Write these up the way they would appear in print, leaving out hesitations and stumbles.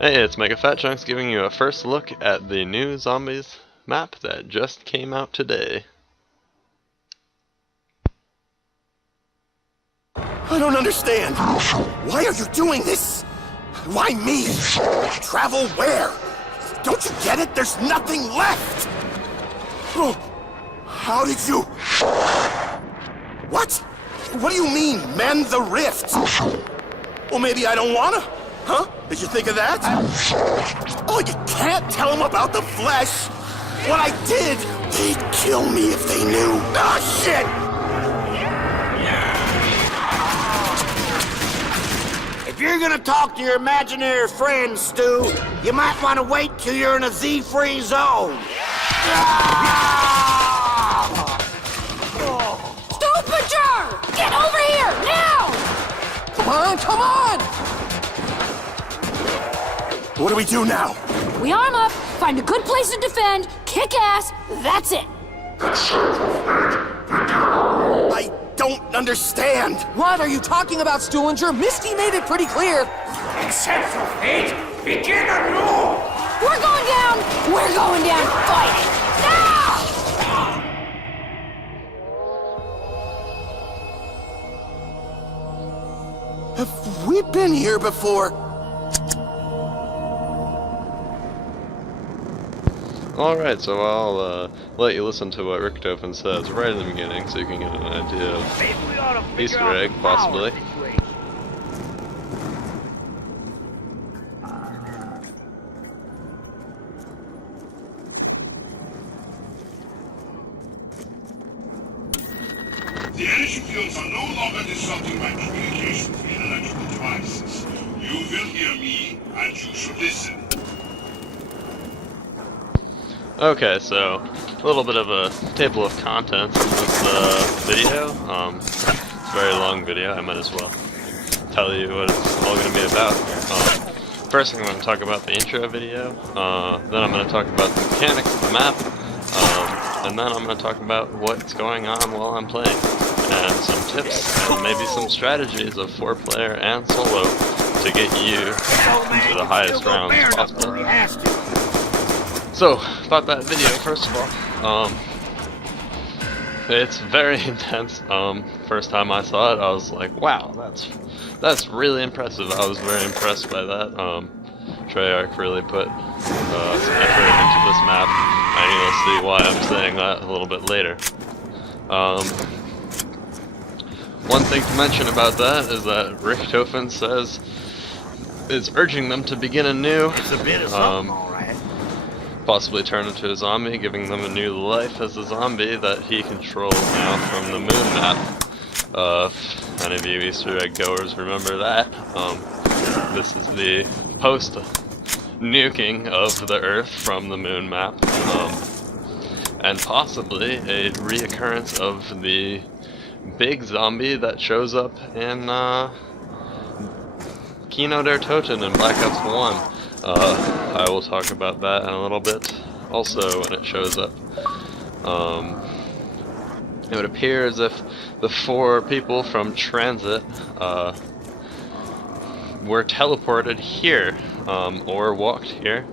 Hey, it's megafatchunks giving you a first look at the new zombies map that just came out today. I don't understand. Why are you doing this? Why me? Travel where? Don't you get it? There's nothing left! Oh, how did you... What? What do you mean, mend the rift? Well, maybe I don't wanna. Huh? Did you think of that? Oh, you can't tell them about the flesh! What I did, they'd kill me if they knew. Ah, shit! If you're gonna talk to your imaginary friends, Stu, you might want to wait till you're in a Z-free zone. Stupider! Get over here, now! Come on, come on! What do we do now? We arm up, find a good place to defend, kick ass, that's it. I don't understand. What are you talking about, Stuhlinger? Misty made it pretty clear. Accept your fate. Begin anew. We're going down! We're going down! Fight it! Now! Have we been here before? Alright, so I'll let you listen to what Richtofen says right in the beginning so you can get an idea of Easter egg, possibly. The energy fields are no longer disrupting my communication via electrical devices. You will hear me, and you should listen. Okay, so a little bit of a table of contents in this video. It's a very long video, I might as well tell you what it's all going to be about. First I'm going to talk about the intro video, then I'm going to talk about the mechanics of the map, and then I'm going to talk about what's going on while I'm playing, and some tips and maybe some strategies of 4-player and solo to get you into the highest rounds possible. So, about that video, first of all, it's very intense. First time I saw it, I was like, wow, that's really impressive. I was very impressed by that. Treyarch really put some effort into this map, and you'll see why I'm saying that a little bit later. One thing to mention about that is that Richtofen says is urging them to begin anew. It's a bit of something, all right. Possibly turn into a zombie, giving them a new life as a zombie that he controls now from the moon map. If any of you Easter egg goers remember that, this is the post-nuking of the Earth from the moon map, and possibly a reoccurrence of the big zombie that shows up in Kino der Toten in Black Ops 1. I will talk about that in a little bit, also when it shows up. It would appear as if the 4 people from Transit were teleported here, or walked here,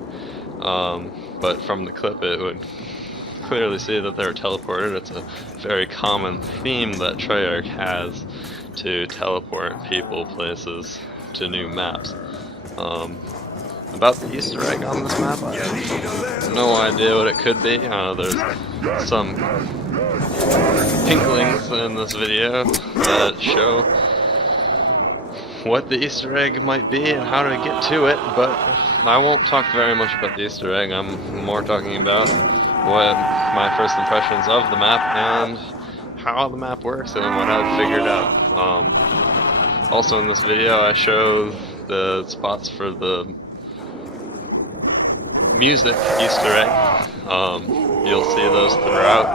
but from the clip it would clearly see that they were teleported. It's a very common theme that Treyarch has to teleport people places to new maps. About the Easter egg on this map, I have no idea what it could be. There's some tinklings in this video that show what the Easter egg might be and how to get to it, but I won't talk very much about the Easter egg. I'm more talking about what my first impressions of the map and how the map works and what I've figured out. Also in this video I show the spots for the music Easter egg. You'll see those throughout,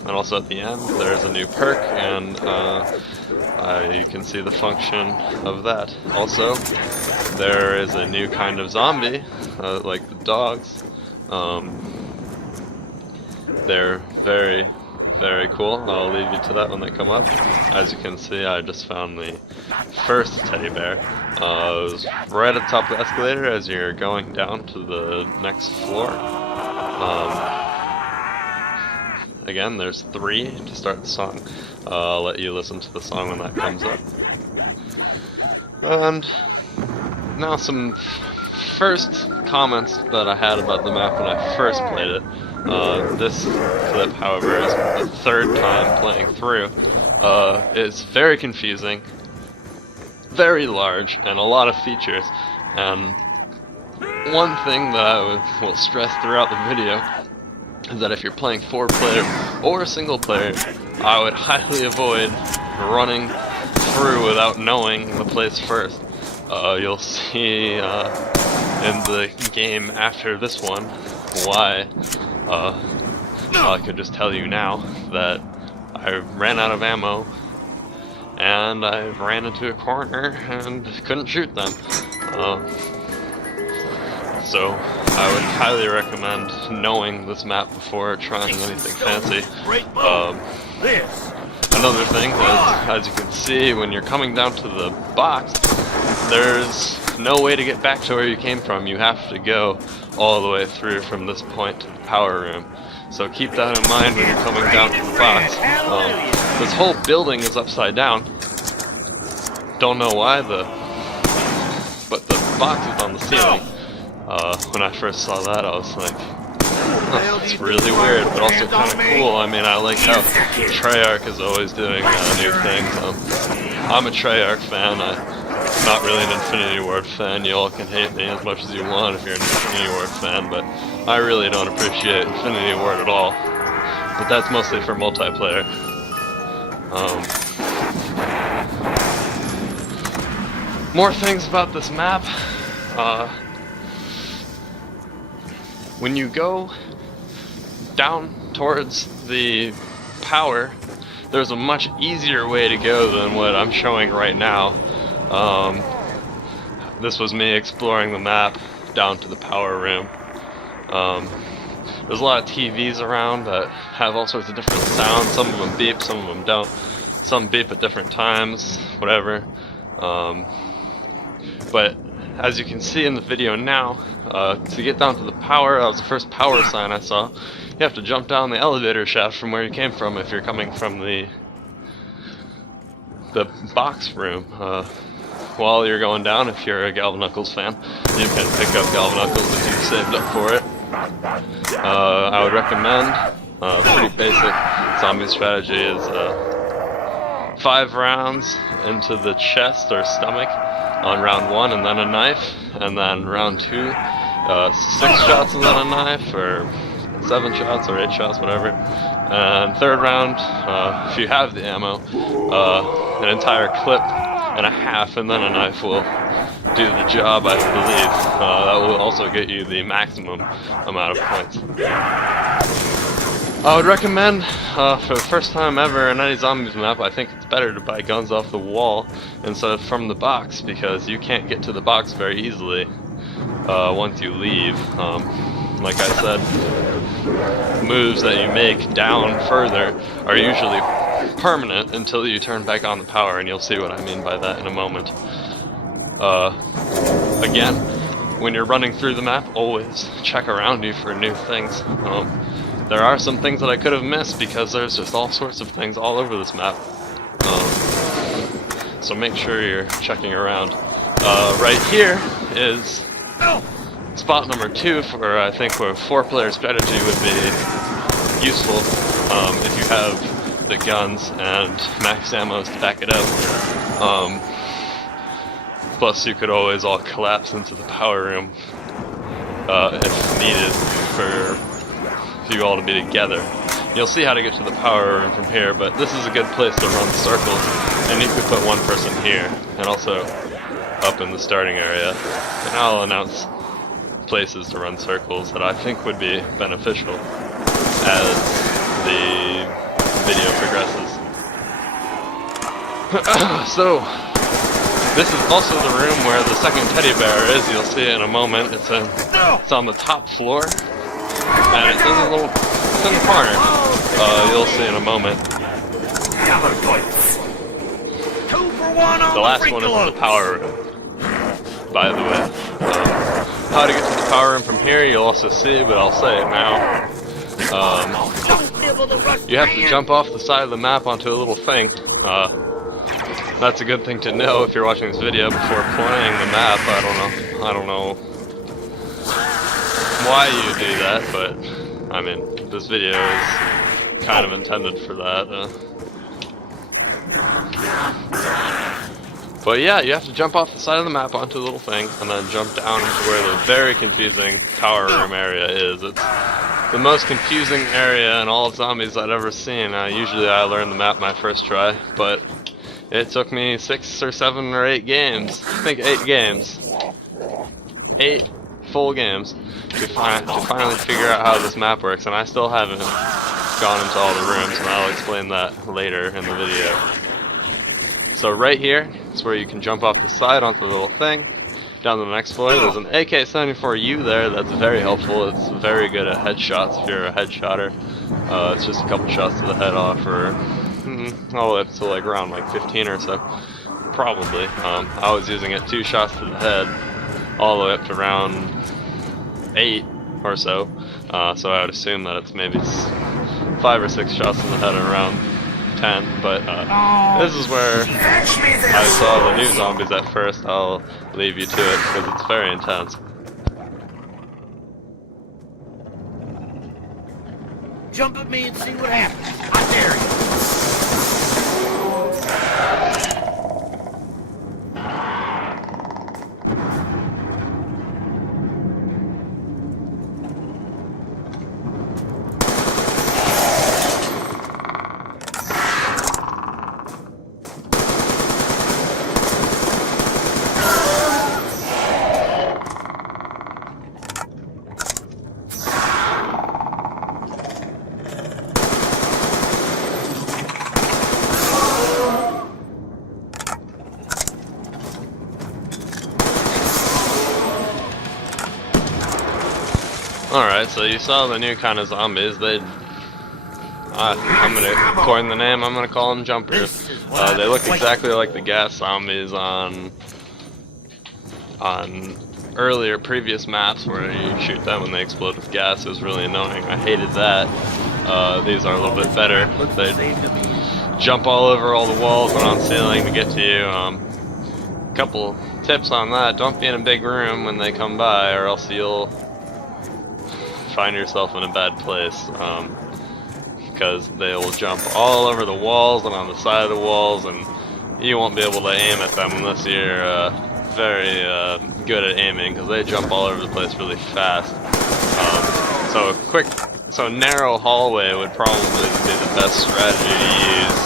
and also at the end there's a new perk, and you can see the function of that. Also, there is a new kind of zombie, like the dogs. They're very Very cool. I'll leave you to that when they come up. As you can see, I just found the first teddy bear. It was right at the top of the escalator as you're going down to the next floor. Again, there's 3 to start the song. I'll let you listen to the song when that comes up. And now some first comments that I had about the map when I first played it. This clip, however, is the 3rd time playing through. It's very confusing, very large, and a lot of features. And one thing that I will stress throughout the video is that if you're playing 4-player or single player, I would highly avoid running through without knowing the place first. You'll see in the game after this one why. I could just tell you now that I ran out of ammo and I ran into a corner and couldn't shoot them. So I would highly recommend knowing this map before trying anything fancy. Another thing is, as you can see, when you're coming down to the box, there's no way to get back to where you came from. You have to go all the way through from this point to the power room. So keep that in mind when you're coming down to the box. This whole building is upside down. Don't know why, but the box is on the ceiling. When I first saw that, I was like, oh, it's really weird, but also kind of cool. I mean, I like how Treyarch is always doing new things. I'm a Treyarch fan. I'm not really an Infinity Ward fan. You all can hate me as much as you want if you're an Infinity Ward fan, but I really don't appreciate Infinity Ward at all. But that's mostly for multiplayer. More things about this map. When you go down towards the power, there's a much easier way to go than what I'm showing right now. This was me exploring the map down to the power room. There's a lot of TVs around that have all sorts of different sounds. Some of them beep, some of them don't. Some beep at different times, whatever. But as you can see in the video now, to get down to the power, that was the first power sign I saw. You have to jump down the elevator shaft from where you came from if you're coming from the box room. While you're going down, if you're a Galvanuckles fan, you can pick up Galvanuckles if you've saved up for it. I would recommend, pretty basic zombie strategy is 5 rounds into the chest or stomach on round 1 and then a knife, and then round 2, 6 shots and then a knife, or 7 shots or 8 shots, whatever. And 3rd round, if you have the ammo, an entire clip and a half and then a knife will do the job, I believe. That will also get you the maximum amount of points. I would recommend, for the first time ever in any zombies map, I think it's better to buy guns off the wall instead of from the box, because you can't get to the box very easily once you leave. Like I said, moves that you make down further are usually permanent until you turn back on the power, and you'll see what I mean by that in a moment. Again, when you're running through the map, always check around you for new things. There are some things that I could have missed because there's just all sorts of things all over this map. So make sure you're checking around. Right here is spot number 2 for, I think, where 4-player strategy would be useful if you have the guns and max ammos to back it up. Plus, you could always all collapse into the power room if needed for you all to be together. You'll see how to get to the power room from here, but this is a good place to run circles, and you could put one person here, and also up in the starting area. And I'll announce places to run circles that I think would be beneficial as the video progresses. So, this is also the room where the second teddy bear is. You'll see it in a moment. It's on the top floor, and it's in the corner. You'll see in a moment. The last one is the power room, by the way. How to get to the power room from here, you'll also see, but I'll say it now. You have to jump off the side of the map onto a little thing. That's a good thing to know if you're watching this video before playing the map. I don't know why you do that, but I mean, this video is kind of intended for that. But yeah, you have to jump off the side of the map onto the little thing, and then jump down into where the very confusing power room area is. It's the most confusing area in all of zombies I've ever seen. Usually I learn the map my first try, but it took me 6 or 7 or 8 games. I think 8 games. 8 full games to finally figure out how this map works, and I still haven't gone into all the rooms, and I'll explain that later in the video. So right here is where you can jump off the side onto the little thing. Down to the next floor, there's an AK-74U there that's very helpful. It's very good at headshots if you're a headshotter. It's just a couple shots to the head off, or all the way up to like around like 15 or so. Probably. I was using it 2 shots to the head, all the way up to around 8 or so. So I would assume that it's maybe 5 or 6 shots to the head around 10, but this is where I saw the new zombies at first. I'll leave you to it because it's very intense. Jump at me and see what happens. I dare you. Alright, so you saw the new kind of zombies. I'm gonna coin the name, I'm gonna call them jumpers. They look exactly like the gas zombies on earlier previous maps where you shoot them and they explode with gas. It was really annoying. I hated that. These are a little bit better. They jump all over all the walls and on ceiling to get to you. Couple tips on that: don't be in a big room when they come by, or else you'll find yourself in a bad place, because they will jump all over the walls and on the side of the walls, and you won't be able to aim at them unless you're very good at aiming, because they jump all over the place really fast. So narrow hallway would probably be the best strategy to use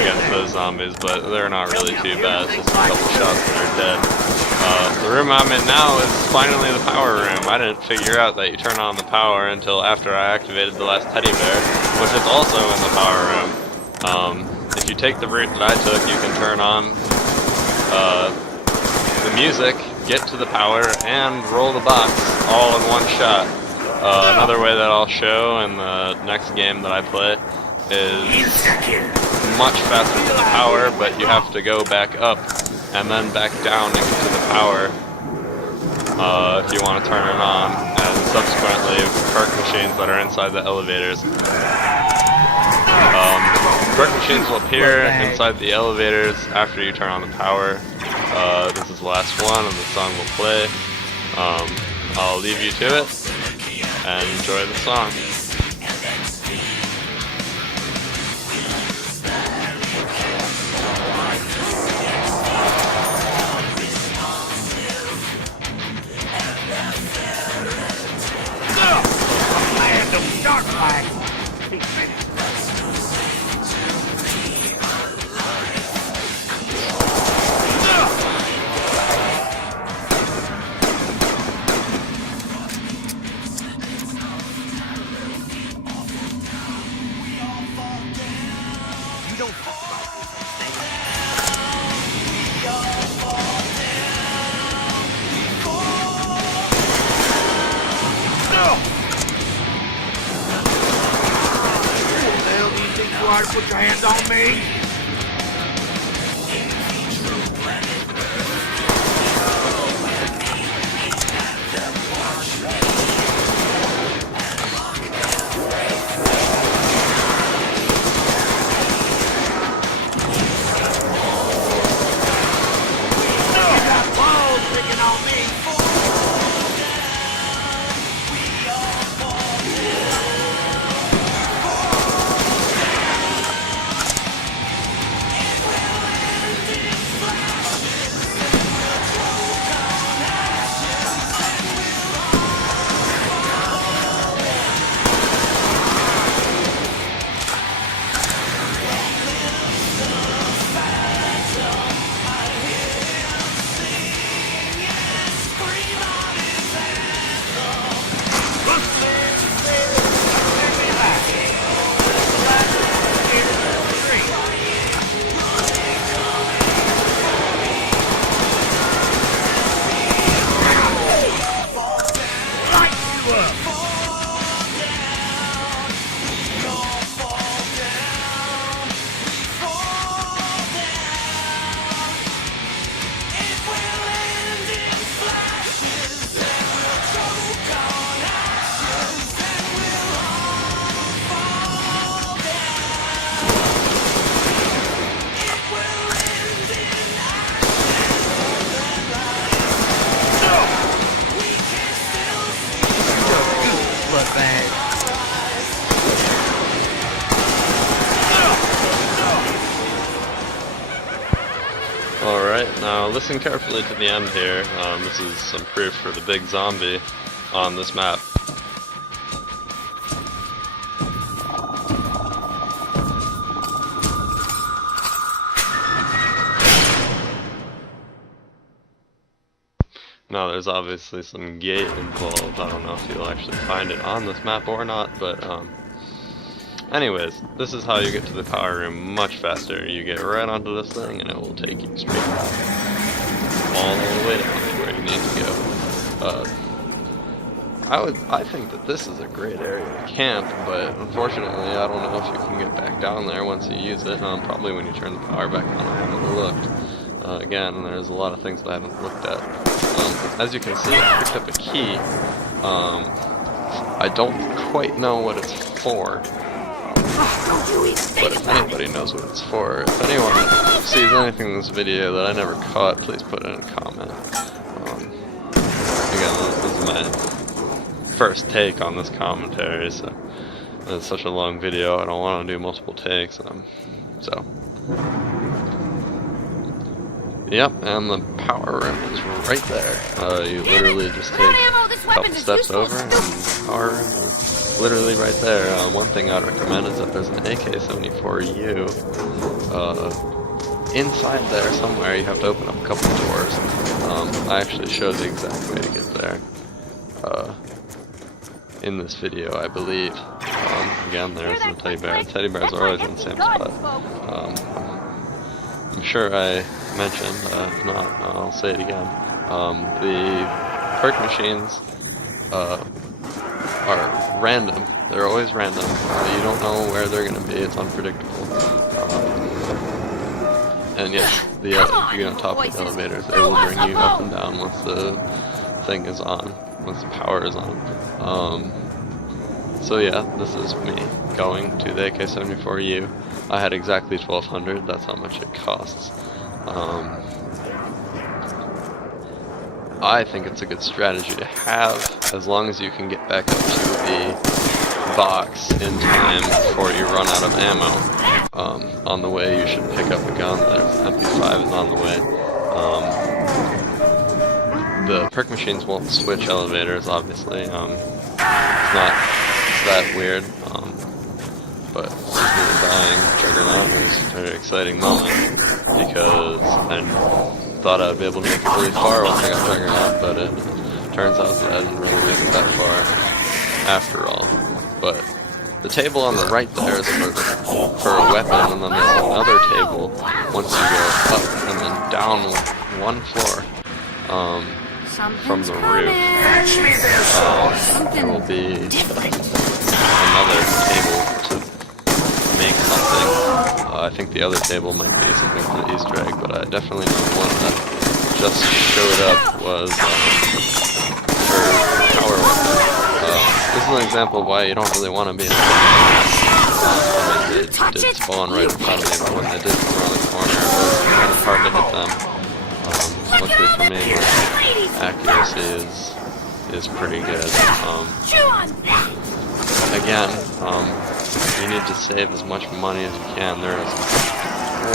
against those zombies, but they're not really too bad. It's just a couple shots and they're dead. The room I'm in now is finally the power room. I didn't figure out that you turn on the power until after I activated the last teddy bear, which is also in the power room. If you take the route that I took, you can turn on the music, get to the power, and roll the box all in one shot. Another way that I'll show in the next game that I play is much faster to the power, but you have to go back up and then back down to get to the power if you want to turn it on, and subsequently perk machines that are inside the elevators. Perk machines will appear inside the elevators after you turn on the power. This is the last one and the song will play. I'll leave you to it and enjoy the song. try to put your hands on me? Alright, now listen carefully to the end here. This is some proof for the big zombie on this map. Now there's obviously some gate involved. I don't know if you'll actually find it on this map or not, but anyways, this is how you get to the power room much faster. You get right onto this thing and it will take you straight all the way down to where you need to go. I think that this is a great area to camp, but unfortunately I don't know if you can get back down there once you use it. Probably when you turn the power back on. I haven't looked. Again, there's a lot of things that I haven't looked at. As you can see, I picked up a key. I don't quite know what it's for. But if anybody knows what it's for, if anyone sees anything in this video that I never caught, please put it in a comment. Again, this is my first take on this commentary, so it's such a long video, I don't want to do multiple takes. So, yep, and the power room is right there. You literally just take a couple steps over, and the power room is literally right there. One thing I'd recommend is that there's an AK-74U inside there somewhere. You have to open up a couple doors. I actually showed the exact way to get there in this video, I believe. Again, there's the teddy bear. Teddy bears are always in the same spot. I'm sure I mentioned, if not, I'll say it again. The perk machines are random. They're always random. You don't know where they're going to be. It's unpredictable. And yes, if you get on top of the elevators, it will bring you up and down once the thing is on, once the power is on. So yeah, this is me going to the AK-74U. I had exactly 1200. That's how much it costs. I think it's a good strategy to have, as long as you can get back up to the box in time before you run out of ammo. On the way, you should pick up a gun. There's MP5 is on the way. The perk machines won't switch elevators, obviously. It's not that weird. But dying Juggernaut was a very exciting moment, because I thought I'd be able to make it really far once I got Juggernaut, but it turns out that I didn't really make it that far after all. But the table on the right there is for a weapon, and then there's another table once you go up and then down one floor from the roof. There will be another table to make something I think the other table might be something for the Easter egg, but I definitely know the one that just showed up was for power weapon. This is an example of why you don't really want to be in a they did spawn right in front of me, but when they did come around the corner, it was kind of hard to hit them. Luckily for me, my accuracy is pretty good. Again, you need to save as much money as you can. There's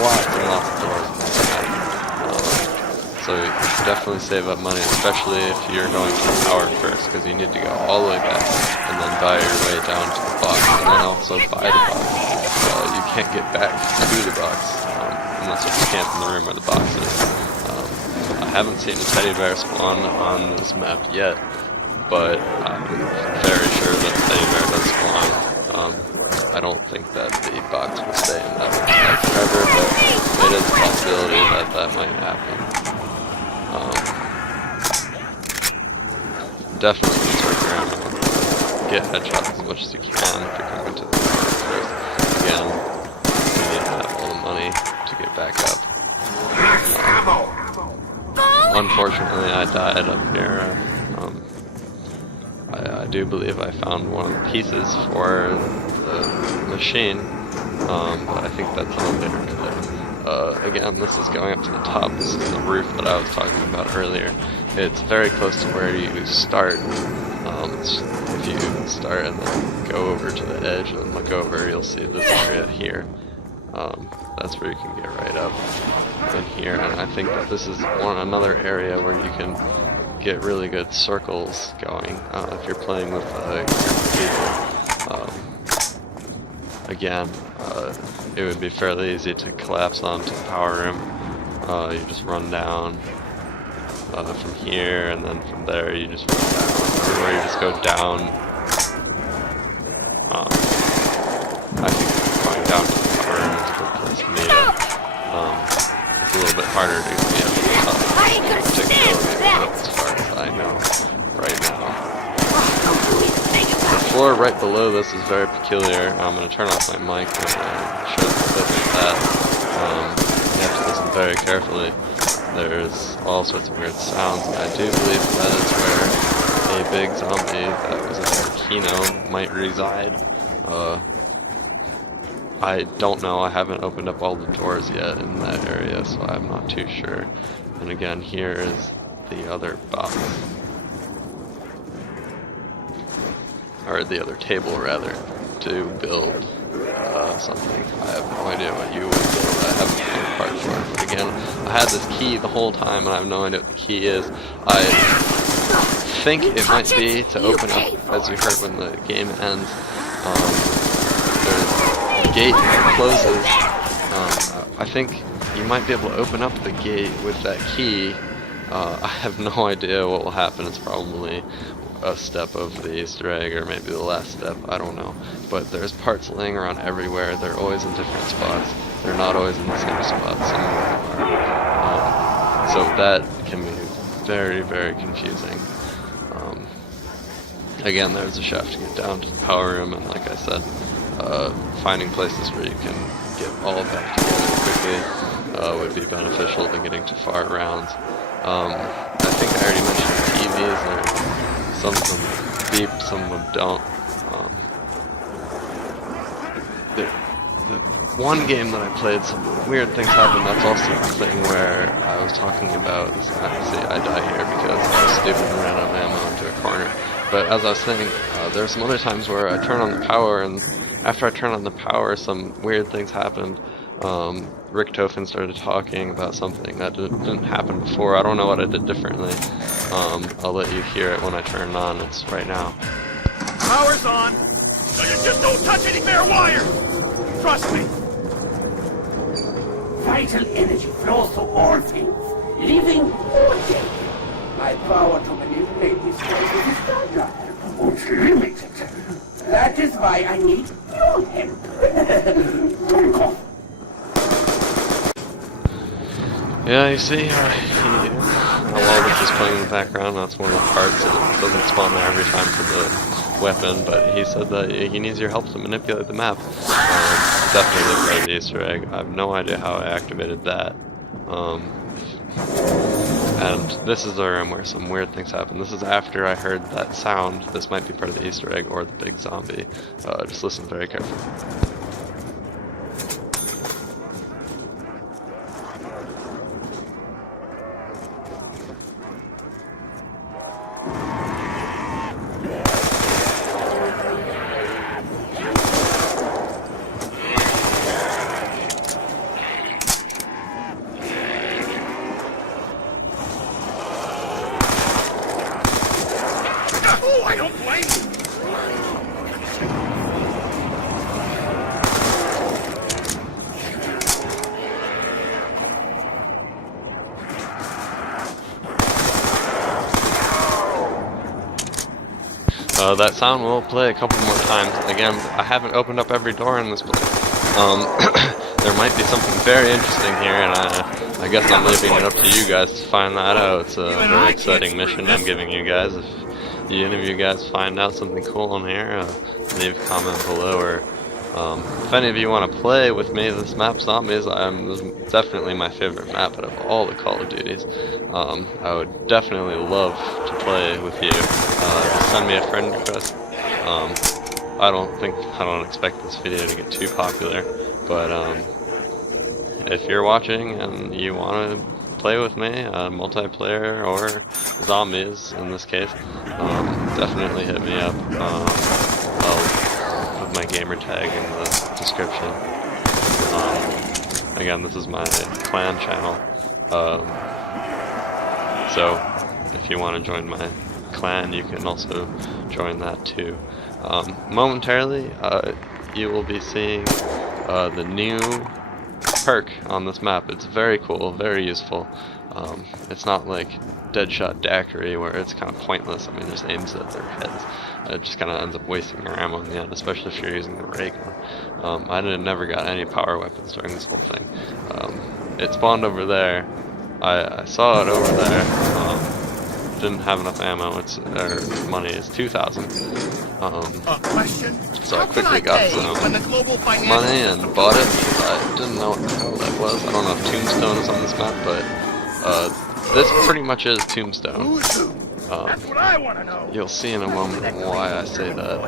lots and lots of doors in this map. So you should definitely save up money, especially if you're going to power first, because you need to go all the way back and then buy your way down to the box, and then also buy the box. You can't get back to the box unless you camp in the room where the box is. I haven't seen a teddy bear spawn on this map yet, but I'm very sure that the teddy bear does spawn. I don't think that the box will stay in that room forever, but it is a possibility that that might happen. Definitely search around and get headshots as much as you can if you're coming to the box first. Again, you need to have all the money to get back up. Unfortunately, I died up here. I do believe I found one of the pieces for the machine, but I think that's on later today. Again, this is going up to the top. This is the roof that I was talking about earlier. It's very close to where you start. If you start and then go over to the edge and look over, you'll see this area here. That's where you can get right up in here, and I think that this is another area where you can get really good circles going if you're playing with people. Again, it would be fairly easy to collapse onto the power room. You just run down from here, and then from there you just run down. Everywhere you just go down. I think going down to the power room is a good place to meet up. It's a little bit harder to get up to the top, particularly as far as I know right now. The floor right below this is very peculiar. I'm going to turn off my mic and show the clip of that. You have to listen very carefully. There's all sorts of weird sounds, and I do believe that is where a big zombie that was in Kino might reside. I don't know, I haven't opened up all the doors yet in that area, so I'm not too sure. And again, here is the other box. Or the other table, rather, to build something. I have no idea what you would build. I haven't found a part for it. But again, I had this key the whole time, and I have no idea what the key is. I think it might be to open up, as you heard when the game ends. There's a gate that closes. I think you might be able to open up the gate with that key. I have no idea what will happen. It's probably a step of the Easter egg, or maybe the last step, I don't know. But there's parts laying around everywhere. They're always in different spots. They're not always in the same spot. Some of them are. So that can be very, very confusing. Again, there's a shaft to get down to the power room, and like I said, finding places where you can get all back together quickly would be beneficial to getting to far rounds. I think I already mentioned TVs. Some of them beep, some of them don't. The one game that I played, some weird things happened. That's also the thing where I was talking about. See, I die here because I was stupid and ran out of ammo into a corner. But as I was saying, there are some other times where I turn on the power, and after I turn on the power, some weird things happened. Rick Tofin started talking about something that didn't happen before. I don't know what I did differently. I'll let you hear it when I turn it on. It's right now. Power's on. So you just don't touch any bare wire. Trust me. Vital energy flows through all things, living or dead. My power to manipulate this world is unlimited. That is why I need your help. Yeah, you see how Walrus is playing in the background. That's one of the parts that doesn't spawn there every time for the weapon, but he said that he needs your help to manipulate the map. definitely part of the Easter egg. I have no idea how I activated that. And this is the room where some weird things happen. This is after I heard that sound. This might be part of the Easter egg or the big zombie. Just listen very carefully. Oh, I don't blame you. That sound will play a couple more times. Again, I haven't opened up every door in this place. There might be something very interesting here, and I guess I'm leaving it up to you guys to find that out. It's a very exciting mission I'm giving you guys. If any of you guys find out something cool in here, leave a comment below, or if any of you want to play with me this map, Zombies, this is definitely my favorite map out of all the Call of Duties. I would definitely love to play with you. Just send me a friend request. I don't expect this video to get too popular, but if you're watching and you want to play with me, multiplayer or zombies in this case, definitely hit me up. I'll put my gamer tag in the description. Again, this is my clan channel, so if you want to join my clan, you can also join that too. Momentarily, you will be seeing the new perk on this map. It's very cool, very useful. It's not like Deadshot Daiquiri where it's kind of pointless. I mean, just aims at their heads. It just kind of ends up wasting your ammo in the end, especially if you're using the ray gun. I never got any power weapons during this whole thing. It spawned over there. I saw it over there. Didn't have enough ammo. Money is 2,000. Question? So I quickly got some money and bought it. I didn't know what the hell that was. I don't know if Tombstone is on this map, but this pretty much is Tombstone. That's what I want to know. You'll see in a moment why I say that.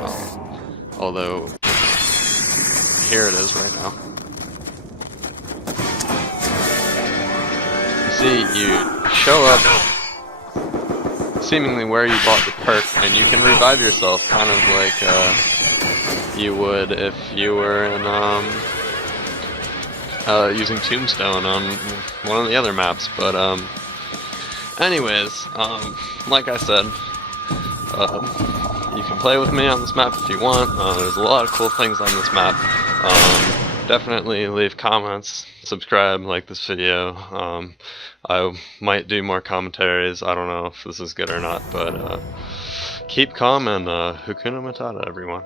Although here it is right now. You see, you show up seemingly where you bought the perk, and you can revive yourself, kind of like you would if you were in using Tombstone on one of the other maps. But anyways, like I said, you can play with me on this map if you want. There's a lot of cool things on this map. Definitely leave comments, subscribe, like this video. I might do more commentaries. I don't know if this is good or not, but keep calm and Hakuna Matata, everyone.